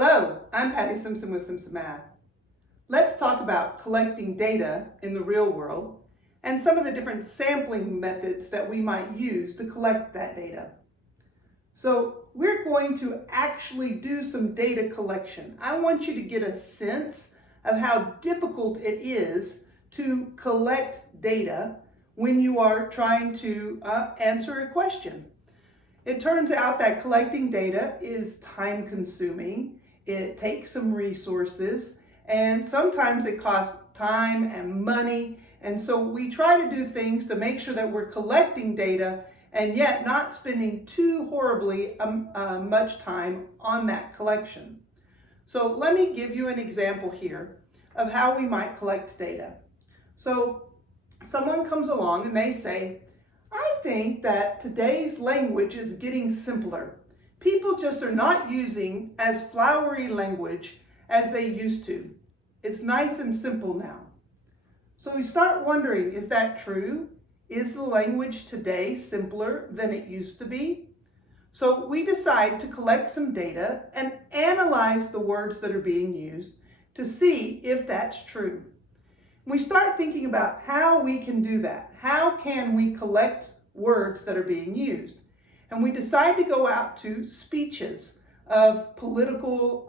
Hello, I'm Patty Simpson with Simpson Math. Let's talk about collecting data in the real world and some of the different sampling methods that we might use to collect that data. So we're going to actually do some data collection. I want you to get a sense of how difficult it is to collect data when you are trying to answer a question. It turns out that collecting data is time consuming, it takes some resources, and sometimes it costs time and money. And so we try to do things to make sure that we're collecting data and yet not spending too horribly much time on that collection. So let me give you an example here of how we might collect data. So someone comes along and they say, I think that today's language is getting simpler. People just are not using as flowery language as they used to. It's nice and simple now. So we start wondering, is that true? Is the language today simpler than it used to be? So we decide to collect some data and analyze the words that are being used to see if that's true. We start thinking about how we can do that. How can we collect words that are being used? And we decide to go out to speeches of political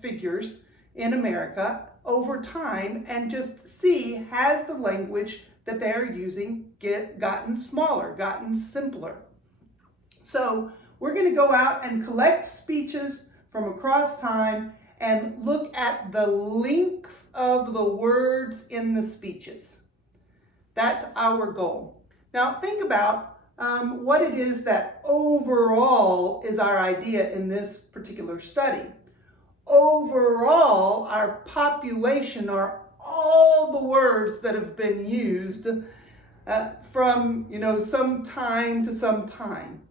figures in America over time and just see, has the language that they're using gotten smaller, gotten simpler? So we're going to go out and collect speeches from across time and look at the length of the words in the speeches. That's our goal. Now think about what it is that overall is our idea in this particular study. Overall, our population are all the words that have been used from some time to some time,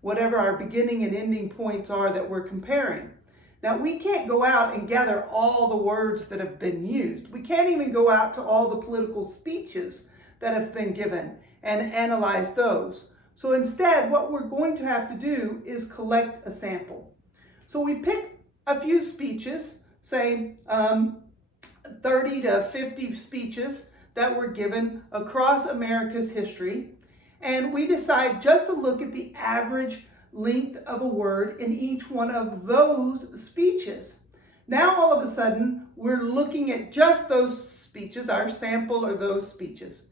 whatever our beginning and ending points are that we're comparing. Now, we can't go out and gather all the words that have been used. We can't even go out to all the political speeches that have been given and analyze those. So instead, what we're going to have to do is collect a sample. So we pick a few speeches, say 30 to 50 speeches that were given across America's history, and we decide just to look at the average length of a word in each one of those speeches. Now all of a sudden we're looking at just those speeches, our sample or those speeches.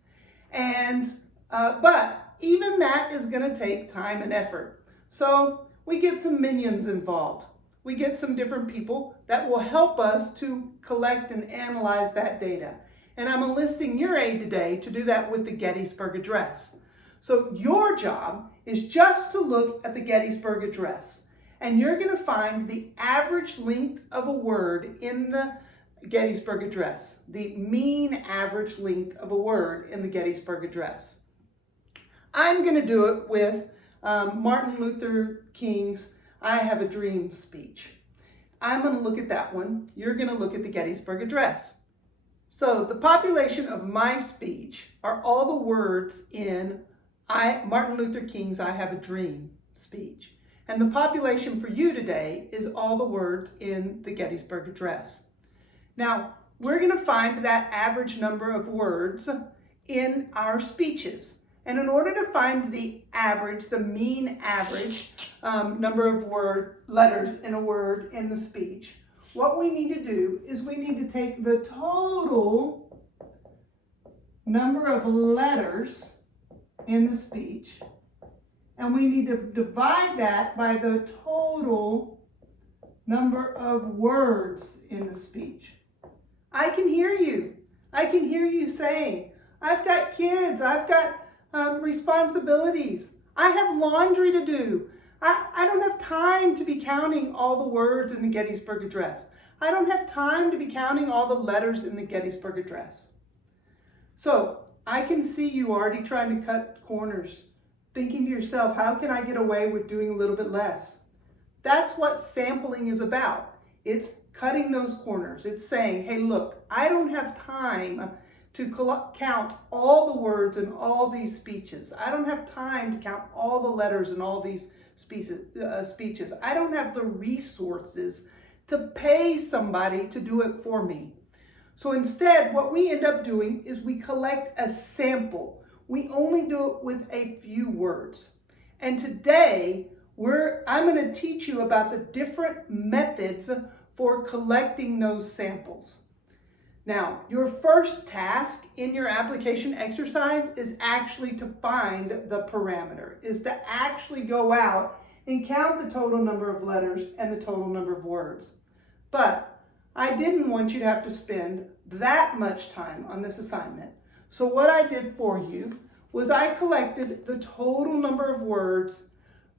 And but even that is going to take time and effort. So we get some minions involved. We get some different people that will help us to collect and analyze that data. And I'm enlisting your aid today to do that with the Gettysburg Address. So your job is just to look at the Gettysburg Address, and you're going to find the average length of a word in the Gettysburg Address, the mean average length of a word in the Gettysburg Address. I'm going to do it with Martin Luther King's I Have a Dream speech. I'm going to look at that one. You're going to look at the Gettysburg Address. So the population of my speech are all the words in Martin Luther King's I Have a Dream speech. And the population for you today is all the words in the Gettysburg Address. Now, we're going to find that average number of words in our speeches. And in order to find the average, the mean average number of letters in a word in the speech, what we need to do is we need to take the total number of letters in the speech, and we need to divide that by the total number of words in the speech. I can hear you. I can hear you saying, I've got kids, I've got responsibilities, I have laundry to do. I don't have time to be counting all the words in the Gettysburg Address. I don't have time to be counting all the letters in the Gettysburg Address. So I can see you already trying to cut corners, thinking to yourself, how can I get away with doing a little bit less? That's what sampling is about. It's cutting those corners. It's saying, hey, look, I don't have time to count all the words in all these speeches. I don't have time to count all the letters in all these speeches. I don't have the resources to pay somebody to do it for me. So instead, what we end up doing is we collect a sample. We only do it with a few words. And today, I'm going to teach you about the different methods for collecting those samples. Now, your first task in your application exercise is actually to find the parameter, is to actually go out and count the total number of letters and the total number of words. But I didn't want you to have to spend that much time on this assignment. So what I did for you was I collected the total number of words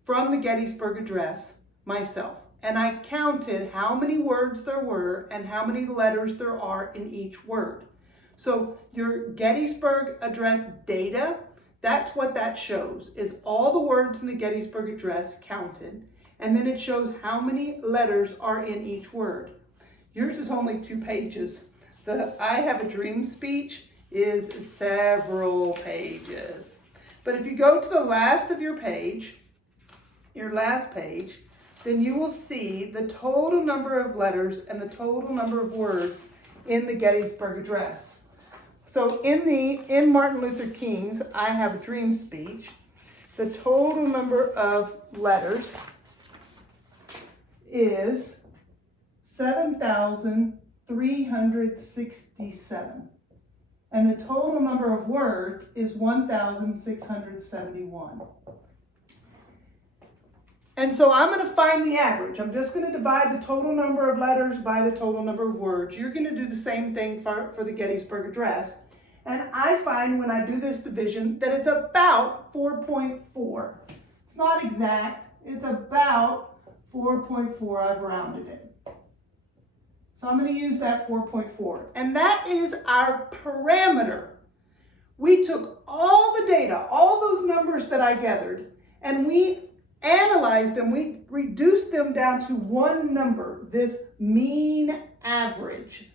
from the Gettysburg Address myself. And I counted how many words there were and how many letters there are in each word. So your Gettysburg Address data, that's what that shows, is all the words in the Gettysburg Address counted. And then it shows how many letters are in each word. Yours is only 2 pages. The I Have a Dream speech is several pages. But if you go to the last of your page, your last page, then you will see the total number of letters and the total number of words in the Gettysburg Address. So in Martin Luther King's I Have a Dream speech, the total number of letters is 7,367. And the total number of words is 1,671. And so I'm going to find the average. I'm just going to divide the total number of letters by the total number of words. You're going to do the same thing for the Gettysburg Address. And I find when I do this division that it's about 4.4. It's not exact. It's about 4.4. I've rounded it. So I'm going to use that 4.4. And that is our parameter. We took all the data, all those numbers that I gathered, and we analyzed them, we reduced them down to one number, this mean average.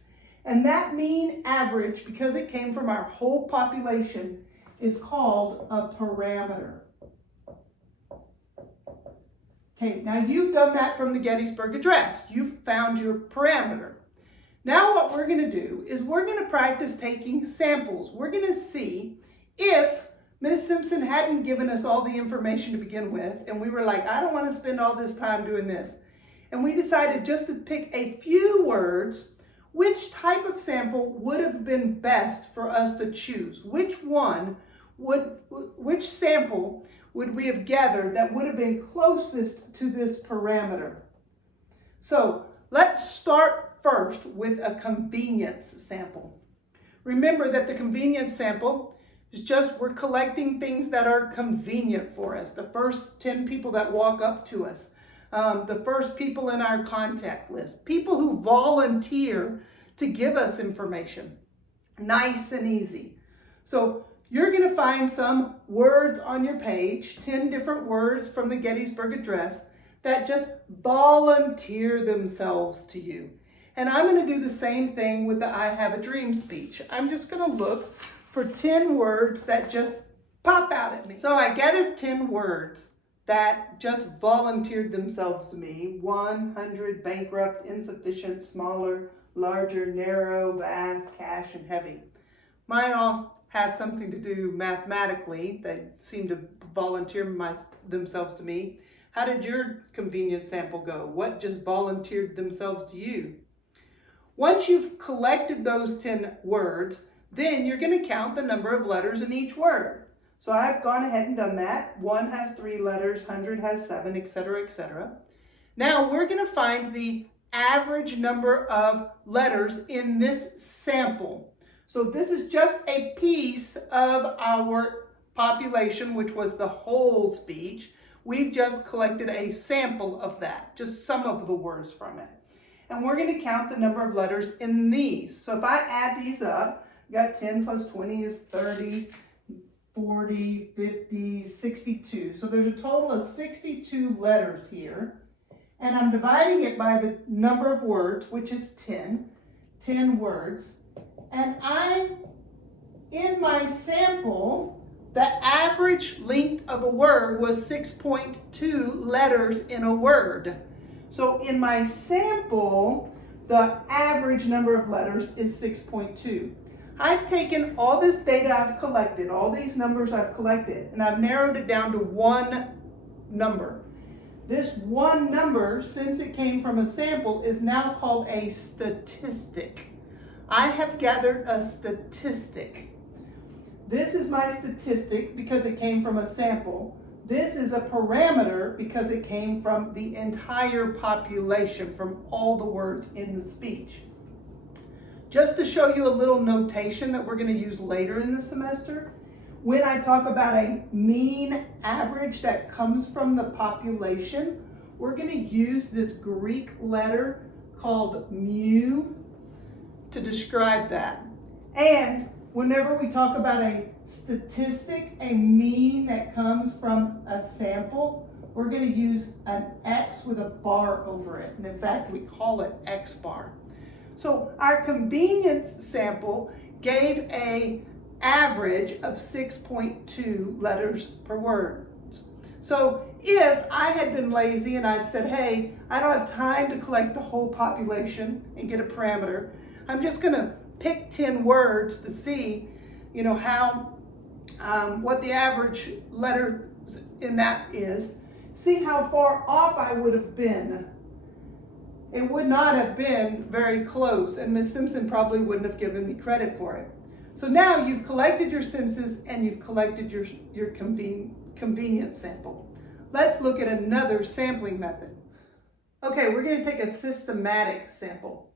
And that mean average, because it came from our whole population, is called a parameter. Okay, now you've done that from the Gettysburg Address. You've found your parameter. Now what we're going to do is we're going to practice taking samples. We're going to see if Ms. Simpson hadn't given us all the information to begin with, and we were like, I don't want to spend all this time doing this. And we decided just to pick a few words, which type of sample would have been best for us to choose? Which sample would we have gathered that would have been closest to this parameter? So let's start first with a convenience sample. Remember that the convenience sample is just we're collecting things that are convenient for us. The first 10 people that walk up to us, the first people in our contact list, people who volunteer to give us information. Nice and easy. So you're going to find some words on your page, 10 different words from the Gettysburg Address that just volunteer themselves to you. And I'm going to do the same thing with the I Have a Dream speech. I'm just going to look for 10 words that just pop out at me. So I gathered 10 words that just volunteered themselves to me. 100, bankrupt, insufficient, smaller, larger, narrow, vast, cash, and heavy. Mine all have something to do mathematically. They seem to volunteer themselves to me. How did your convenience sample go? What just volunteered themselves to you? Once you've collected those 10 words, then you're going to count the number of letters in each word. So I've gone ahead and done that. 1 has 3 letters, 100 has 7, etc., etc. Now we're going to find the average number of letters in this sample. So this is just a piece of our population, which was the whole speech. We've just collected a sample of that, just some of the words from it. And we're going to count the number of letters in these. So if I add these up, you got 10 plus 20 is 30, 40, 50, 62. So there's a total of 62 letters here. And I'm dividing it by the number of words, which is 10 words. And in my sample, the average length of a word was 6.2 letters in a word. So in my sample, the average number of letters is 6.2. I've taken all this data I've collected, all these numbers I've collected, and I've narrowed it down to one number. This one number, since it came from a sample, is now called a statistic. I have gathered a statistic. This is my statistic because it came from a sample. This is a parameter because it came from the entire population, from all the words in the speech. Just to show you a little notation that we're going to use later in the semester, when I talk about a mean average that comes from the population, we're going to use this Greek letter called mu to describe that. And whenever we talk about a statistic, a mean that comes from a sample, we're going to use an X with a bar over it. And in fact, we call it X bar. So our convenience sample gave an average of 6.2 letters per word. So if I had been lazy and I'd said, hey, I don't have time to collect the whole population and get a parameter, I'm just going to pick 10 words to see, how, what the average letter in that is, see how far off I would have been. It would not have been very close, and Ms. Simpson probably wouldn't have given me credit for it. So now you've collected your census and you've collected your convenience sample. Let's look at another sampling method. Okay, we're going to take a systematic sample.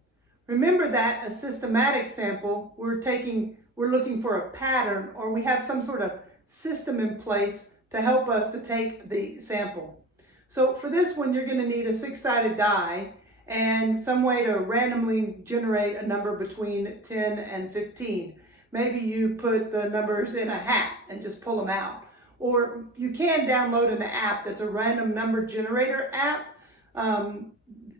Remember that a systematic sample, we're looking for a pattern, or we have some sort of system in place to help us to take the sample. So for this one, you're going to need a 6-sided die and some way to randomly generate a number between 10 and 15. Maybe you put the numbers in a hat and just pull them out. Or you can download an app that's a random number generator app.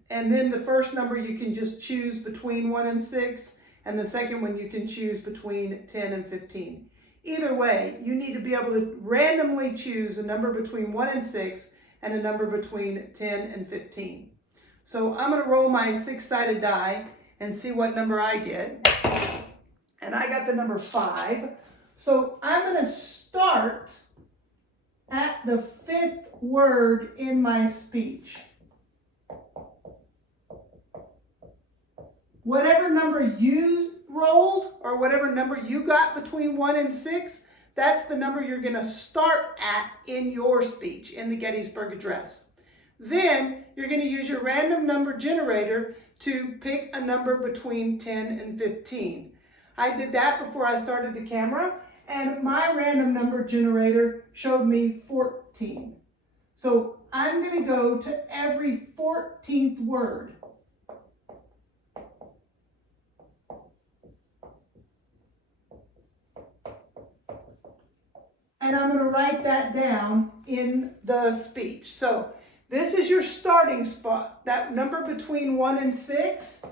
And then the first number you can just choose between 1 and 6, and the second one you can choose between 10 and 15. Either way, you need to be able to randomly choose a number between 1 and 6 and a number between 10 and 15. So I'm going to roll my 6-sided die and see what number I get. And I got the number 5. So I'm going to start at the 5th word in my speech. Whatever number you rolled or whatever number you got between 1 and 6, that's the number you're going to start at in your speech, in the Gettysburg Address. Then you're going to use your random number generator to pick a number between 10 and 15. I did that before I started the camera, and my random number generator showed me 14. So I'm going to go to every 14th word. And I'm going to write that down in the speech. So this is your starting spot. That number between 1 and 6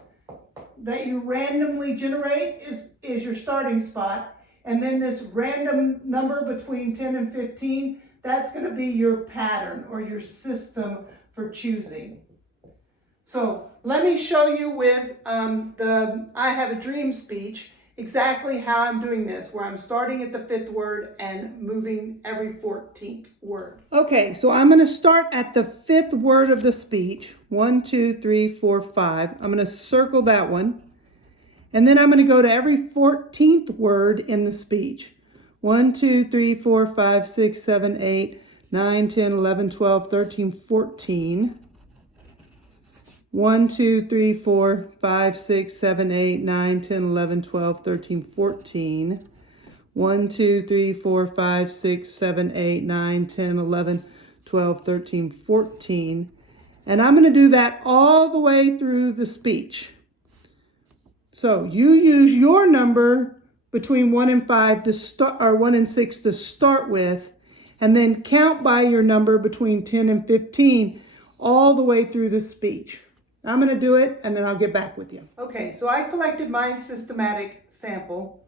that you randomly generate is your starting spot. And then this random number between 10 and 15, that's going to be your pattern or your system for choosing. So let me show you with the I Have a Dream speech exactly how I'm doing this, where I'm starting at the 5th word and moving every 14th word. Okay, so I'm going to start at the 5th word of the speech. 1, 2, 3, 4, 5. I'm going to circle that one. And then I'm going to go to every 14th word in the speech. 1, 2, 3, 4, 5, 6, 7, 8, 9, 10, 11, 12, 13, 14. 1, 2, 3, 4, 5, 6, 7, 8, 9, 10, 11, 12, 13, 14. 1, 2, 3, 4, 5, 6, 7, 8, 9, 10, 11, 12, 13, 14. And I'm going to do that all the way through the speech. So you use your number between 1 and 5 to start, or 1 and 6 to start with, and then count by your number between 10 and 15 all the way through the speech. I'm going to do it, and then I'll get back with you. Okay, so I collected my systematic sample.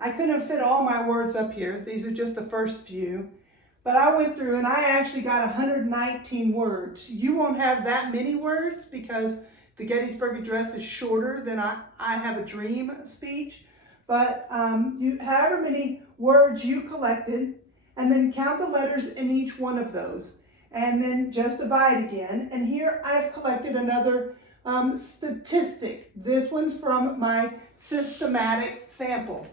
I couldn't fit all my words up here. These are just the first few. But I went through and I actually got 119 words. You won't have that many words because the Gettysburg Address is shorter than I Have a Dream speech. But however many words you collected, and then count the letters in each one of those. And then just divide again. And here I've collected another statistic. This one's from my systematic sample.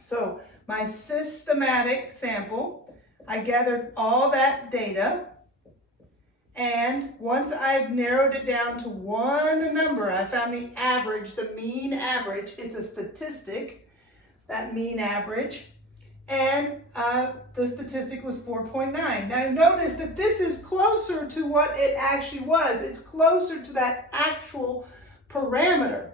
So my systematic sample, I gathered all that data, and once I've narrowed it down to one number, I found the average, the mean average. It's a statistic, that mean average, and the statistic was 4.9. Now notice that this is closer to what it actually was. It's closer to that actual parameter,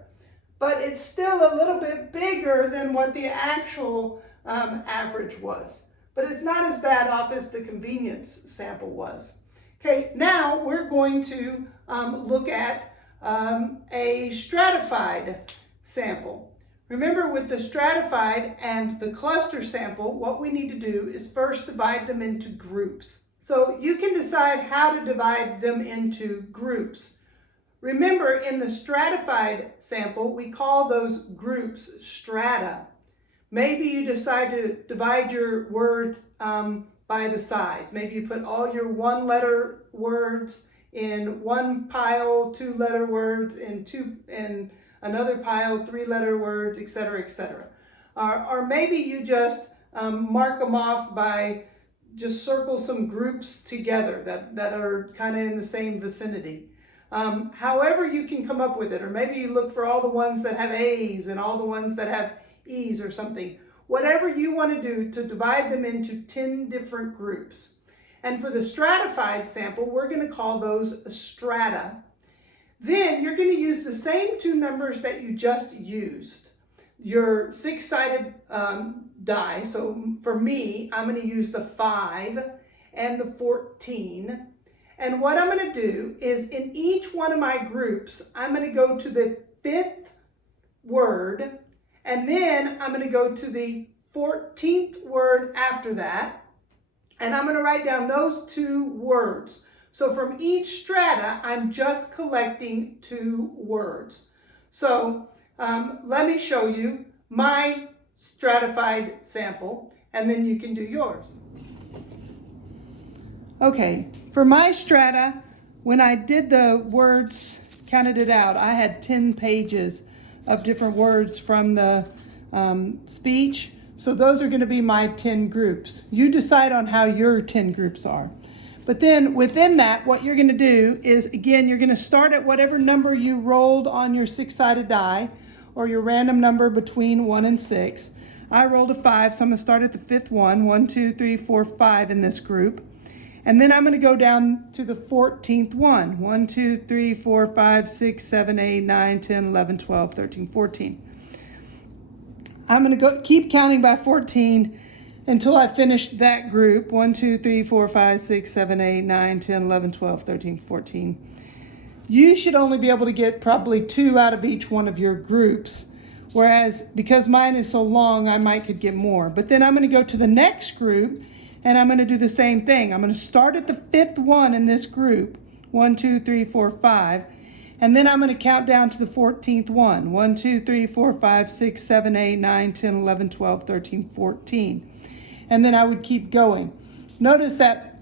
but it's still a little bit bigger than what the actual average was. But it's not as bad off as the convenience sample was. Okay, now we're going to look at a stratified sample. Remember, with the stratified and the cluster sample, what we need to do is first divide them into groups. So you can decide how to divide them into groups. Remember, in the stratified sample, we call those groups strata. Maybe you decide to divide your words by the size. Maybe you put all your one-letter words in one pile, two-letter words in another pile, three-letter words, etc., etc. Or maybe you just mark them off by just circle some groups together that are kind of in the same vicinity. However you can come up with it, or maybe you look for all the ones that have A's and all the ones that have E's or something. Whatever you want to do to divide them into 10 different groups. And for the stratified sample, we're going to call those strata. Then you're going to use the same two numbers that you just used. Your six-sided die. So for me, I'm going to use the 5 and the 14. And what I'm going to do is in each one of my groups, I'm going to go to the 5th word, and then I'm going to go to the 14th word after that, and I'm going to write down those two words. So from each strata, I'm just collecting 2 words. So let me show you my stratified sample, and then you can do yours. Okay, for my strata, when I did the words, counted it out, I had 10 pages of different words from the speech. So those are going to be my 10 groups. You decide on how your 10 groups are. But then within that, what you're going to do is, again, you're going to start at whatever number you rolled on your six-sided die, or your random number between 1 and 6. I rolled a 5, so I'm going to start at the 5th one. 1, 2, 3, 4, 5 in this group. And then I'm going to go down to the 14th one. 1, 2, 3, 4, 5, 6, 7, 8, 9, 10, 11, 12, 13, 14. I'm going to keep counting by 14 until I finish that group. 1, 2, 3, 4, 5, 6, 7, 8, 9, 10, 11, 12, 13, 14. You should only be able to get probably 2 out of each one of your groups. Whereas, because mine is so long, I could get more. But then I'm going to go to the next group, and I'm going to do the same thing. I'm going to start at the 5th one in this group. 1, 2, 3, 4, 5. And then I'm going to count down to the 14th one. 1, 2, 3, 4, 5, 6, 7, 8, 9, 10, 11, 12, 13, 14. And then I would keep going. Notice that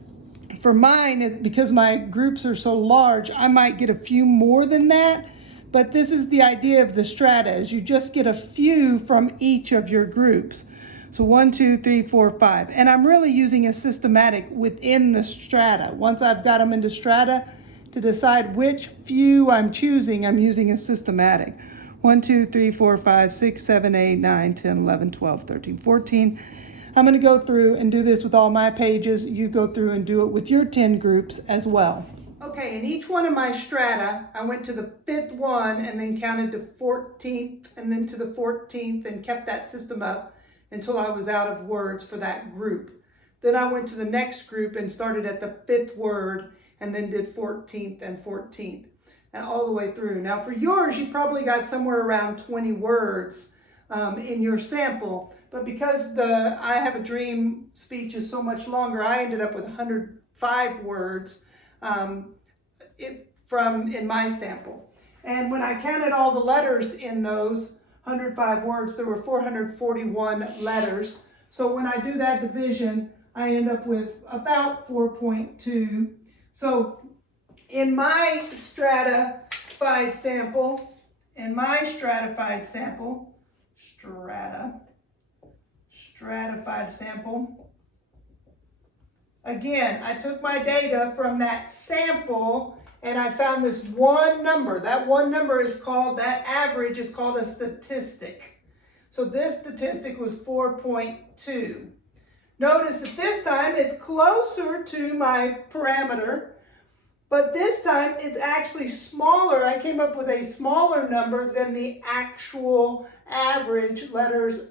for mine, because my groups are so large, I might get a few more than that. But this is the idea of the strata, is you just get a few from each of your groups. So 1, 2, 3, 4, 5. And I'm really using a systematic within the strata. Once I've got them into strata, to decide which few I'm choosing, I'm using a systematic. 1, 2, 3, 4, 5, 6, 7, 8, 9, 10, 11, 12, 13, 14. I'm going to go through and do this with all my pages. You go through and do it with your 10 groups as well. Okay, in each one of my strata, I went to the 5th one and then counted to 14th and then to the 14th and kept that system up until I was out of words for that group. Then I went to the next group and started at the 5th word and then did 14th and 14th and all the way through. Now for yours, you probably got somewhere around 20 words in your sample. But because the I Have a Dream speech is so much longer, I ended up with 105 words in my sample. And when I counted all the letters in those 105 words, there were 441 letters. So when I do that division, I end up with about 4.2. So in my stratified sample, stratified sample, again, I took my data from that sample and I found this one number. That one number is called, that average is called a statistic. So this statistic was 4.2. Notice that this time it's closer to my parameter, but this time it's actually smaller. I came up with a smaller number than the actual average letters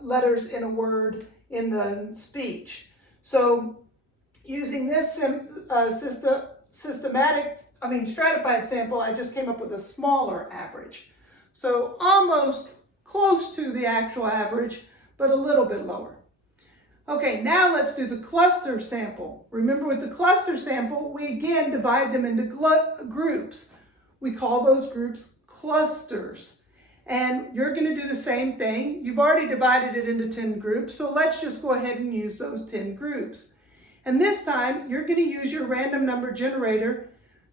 letters in a word in the speech. So using this stratified sample, I just came up with a smaller average. So almost close to the actual average, but a little bit lower. Okay, now let's do the cluster sample. Remember, with the cluster sample, we again divide them into groups. We call those groups clusters. And you're going to do the same thing. You've already divided it into 10 groups, so let's just go ahead and use those 10 groups. And this time, you're going to use your random number generator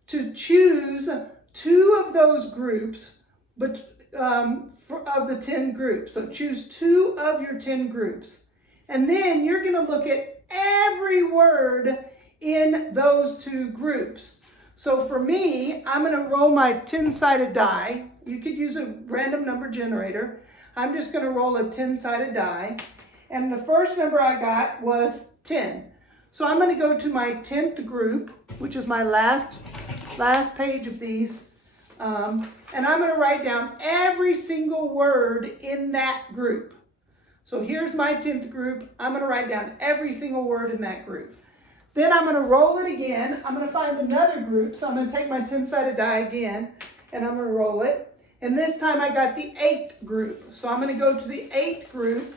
to choose 2 of those groups, but of the 10 groups. So choose 2 of your 10 groups. And then you're going to look at every word in those 2 groups. So for me, I'm going to roll my 10-sided die. You could use a random number generator. I'm just going to roll a 10-sided die. And the first number I got was 10. So I'm going to go to my 10th group, which is my last page of these. And I'm going to write down every single word in that group. So here's my 10th group. I'm going to write down every single word in that group. Then I'm going to roll it again. I'm going to find another group. So I'm going to take my 10-sided die again, and I'm going to roll it. And this time I got the 8th group. So I'm going to go to the 8th group.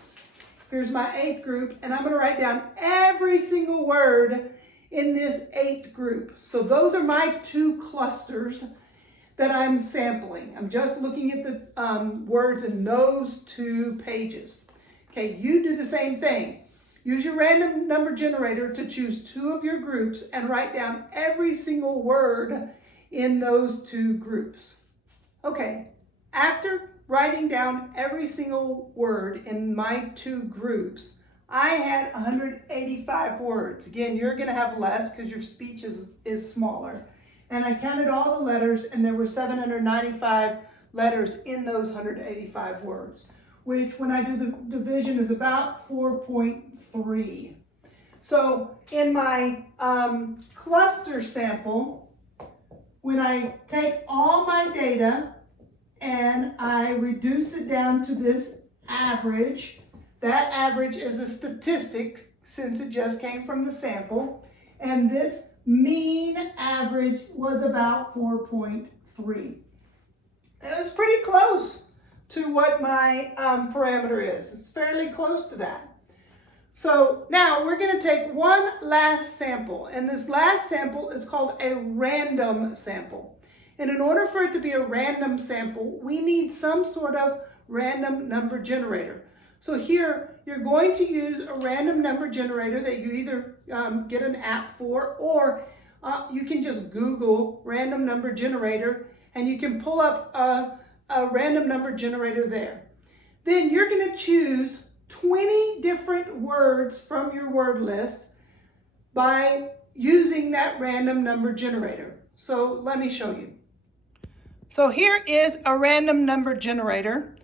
Here's my 8th group, and I'm going to write down every single word in this 8th group. So those are my 2 clusters that I'm sampling. I'm just looking at the words in those 2 pages. Okay, you do the same thing. Use your random number generator to choose 2 of your groups and write down every single word in those 2 groups. Okay, after writing down every single word in my 2 groups, I had 185 words. Again, you're going to have less because your speech is smaller. And I counted all the letters, and there were 795 letters in those 185 words, which when I do the division is about 4.3. So in my cluster sample, when I take all my data and I reduce it down to this average, that average is a statistic since it just came from the sample, and this mean average was about 4.3. It was pretty close to what my parameter is. It's fairly close to that. So now we're going to take one last sample, and this last sample is called a random sample. And in order for it to be a random sample, we need some sort of random number generator. So here, you're going to use a random number generator that you either get an app for, or you can just Google random number generator, and you can pull up a random number generator there. Then you're going to choose 20 different words from your word list by using that random number generator. So let me show you. So here is a random number generator,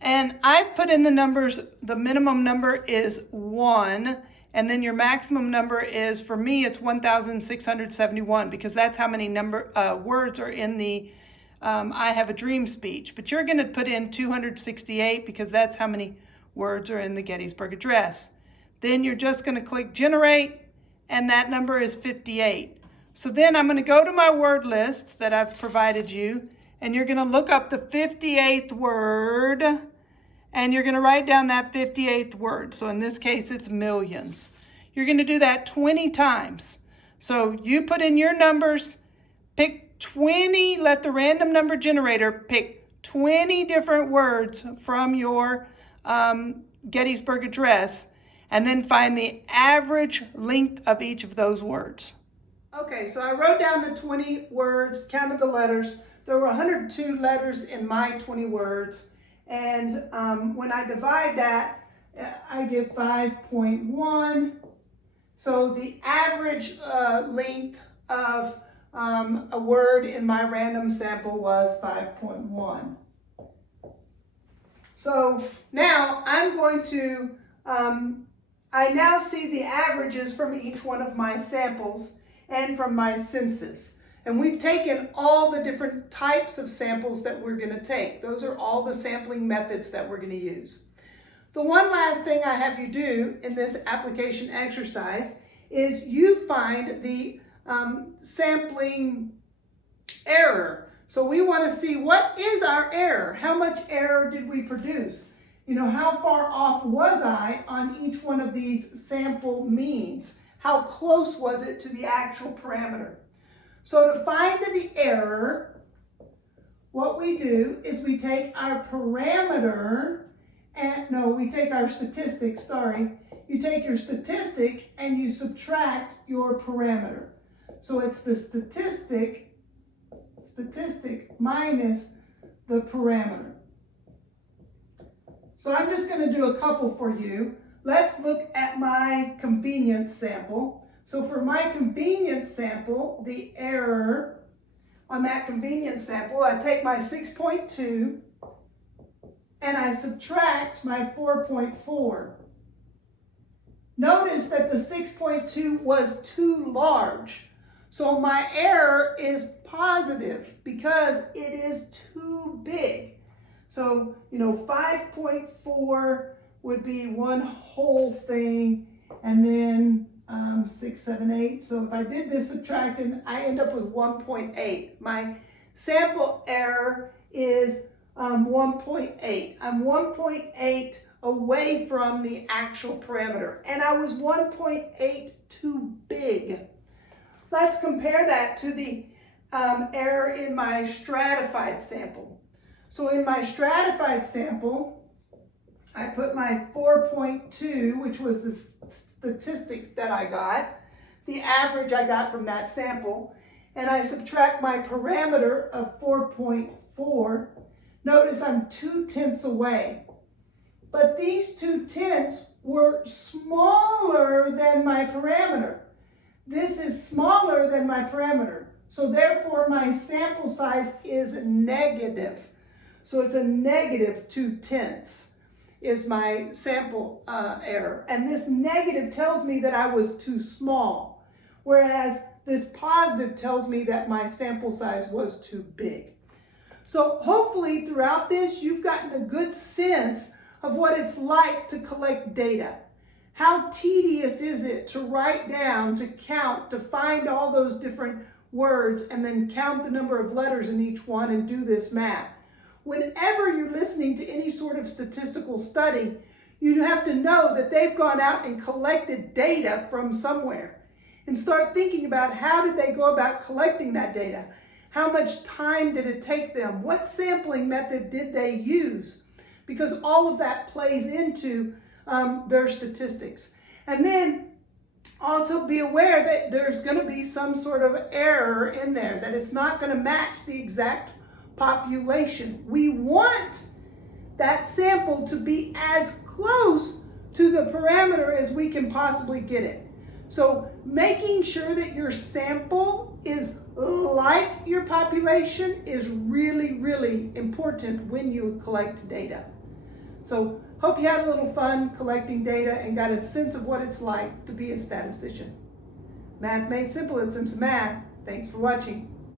and I've put in the numbers. The minimum number is 1, and then your maximum number is, for me, it's 1,671, because that's how many words are in the I Have a Dream speech. But you're going to put in 268 because that's how many words are in the Gettysburg Address. Then you're just going to click generate, and that number is 58. So then I'm going to go to my word list that I've provided you, and you're going to look up the 58th word, and you're going to write down that 58th word. So in this case, it's millions. You're going to do that 20 times. So you put in your numbers, pick 20, let the random number generator pick 20 different words from your Gettysburg Address, and then find the average length of each of those words. Okay, so I wrote down the 20 words, counted the letters. There were 102 letters in my 20 words. And when I divide that, I get 5.1. So the average length of a word in my random sample was 5.1. So now I'm going to, I now see the averages from each one of my samples and from my census. And we've taken all the different types of samples that we're going to take. Those are all the sampling methods that we're going to use. The one last thing I have you do in this application exercise is you find the sampling error. So we want to see, what is our error? How much error did we produce? You know, how far off was I on each one of these sample means? How close was it to the actual parameter? So to find the error, what we do is we take our parameter, and we take our statistic, You take your statistic and you subtract your parameter. So it's the statistic minus the parameter. So I'm just going to do a couple for you. Let's look at my convenience sample. So for my convenience sample, the error on that convenience sample, I take my 6.2 and I subtract my 4.4. Notice that the 6.2 was too large. So my error is positive because it is too big. So, 5.4 would be one whole thing, and then 6, 7, 8. So if I did this subtracting, I end up with 1.8. My sample error is 1.8. I'm 1.8 away from the actual parameter, and I was 1.8 too big. Let's compare that to the error in my stratified sample. So in my stratified sample, I put my 4.2, which was the statistic that I got, the average I got from that sample, and I subtract my parameter of 4.4. Notice I'm 2/10 away. But these 2/10 were smaller than my parameter. This is smaller than my parameter. So therefore my sample size is negative. So it's a negative 2/10 is my sample error. And this negative tells me that I was too small, whereas this positive tells me that my sample size was too big. So hopefully throughout this, you've gotten a good sense of what it's like to collect data. How tedious is it to write down, to count, to find all those different words, and then count the number of letters in each one and do this math? Whenever you're listening to any sort of statistical study, you have to know that they've gone out and collected data from somewhere. And start thinking about, how did they go about collecting that data? How much time did it take them? What sampling method did they use? Because all of that plays into their statistics. And then also be aware that there's going to be some sort of error in there, that it's not going to match the exact population. We want that sample to be as close to the parameter as we can possibly get it. So making sure that your sample is like your population is really, really important when you collect data. So hope you had a little fun collecting data and got a sense of what it's like to be a statistician. Math Made Simple, it's some math. Thanks for watching.